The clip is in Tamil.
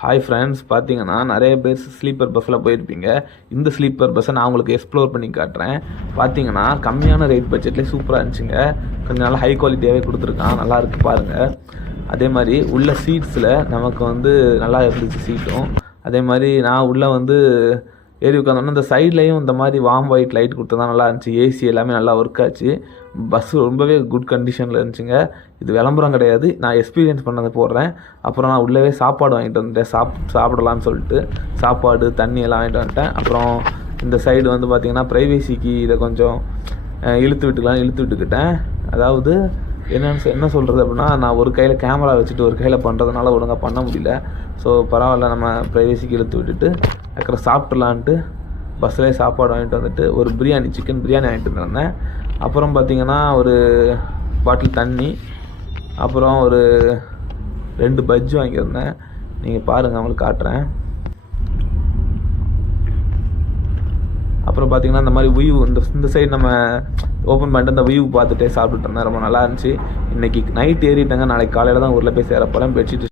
ஹாய் ஃப்ரெண்ட்ஸ், பார்த்தீங்கன்னா நிறைய பேர் ஸ்லீப்பர் பஸ்ஸில் போயிருப்பீங்க. இந்த ஸ்லீப்பர் பஸ்ஸை நான் உங்களுக்கு எக்ஸ்ப்ளோர் பண்ணி காட்டுறேன். பார்த்தீங்கன்னா கம்மியான ரேட் பட்ஜெட்லேயே சூப்பராக இருந்துச்சுங்க. கொஞ்சம் நல்லா ஹை குவாலிட்டியாகவே கொடுத்துருக்கான், நல்லா இருக்குது பாருங்கள். அதே மாதிரி உள்ள சீட்ஸில் நமக்கு நல்லா இருந்துச்சு சீட்டும். அதே மாதிரி நான் உள்ளே ஏறி உட்காந்தோன்னா இந்த சைட்லேயும் இந்த மாதிரி வார்ம் ஒயிட் லைட் கொடுத்து தான் நல்லா இருந்துச்சு. ஏசி எல்லாமே நல்லா ஒர்க் ஆச்சு. பஸ்ஸு ரொம்பவே குட் கண்டிஷனில் இருந்துச்சுங்க. இது விளம்பரம் கிடையாது, நான் எக்ஸ்பீரியன்ஸ் பண்ணதை போடுறேன். அப்புறம் நான் உள்ளவே சாப்பாடு வாங்கிட்டு வந்துட்டேன், சாப்பிடலான்னு சொல்லிட்டு சாப்பாடு தண்ணி எல்லாம் வாங்கிட்டு வந்துட்டேன். அப்புறம் இந்த சைடு பார்த்திங்கன்னா ப்ரைவேசிக்கு இதை கொஞ்சம் இழுத்து விட்டுக்கிட்டேன். அதாவது என்ன சொல்கிறது அப்படின்னா, நான் ஒரு கையில் கேமரா வச்சுட்டு ஒரு கையில் பண்ணுறதுனால ஒழுங்காக பண்ண முடியல. ஸோ பரவாயில்ல, நம்ம ப்ரைவேசிக்கு இழுத்து விட்டுட்டு அப்புறம் சாப்பிட்லான்ட்டு பஸ்ஸில் சாப்பாடு வாங்கிட்டு வந்துட்டு ஒரு சிக்கன் பிரியாணி வாங்கிட்டு வந்தேன். அப்புறம் பார்த்திங்கன்னா ஒரு பாட்டில் தண்ணி, அப்புறம் ஒரு 2 பஜ்ஜி வாங்கியிருந்தேன். நீங்கள் பாருங்கள், அவங்களுக்கு காட்டுறேன். அப்புறம் பார்த்திங்கன்னா இந்த மாதிரி வியூ இந்த சைடு நம்ம ஓப்பன் பண்ணிட்டு அந்த வியூ பார்த்துட்டே சாப்பிட்டுட்டு இருந்தேன். ரொம்ப நல்லா இருந்துச்சு. இன்றைக்கி நைட் ஏறிட்டாங்க, நாளைக்கு காலையில் தான் ஊரில் போய் சேர போகிறேன். பெட்ஷீட்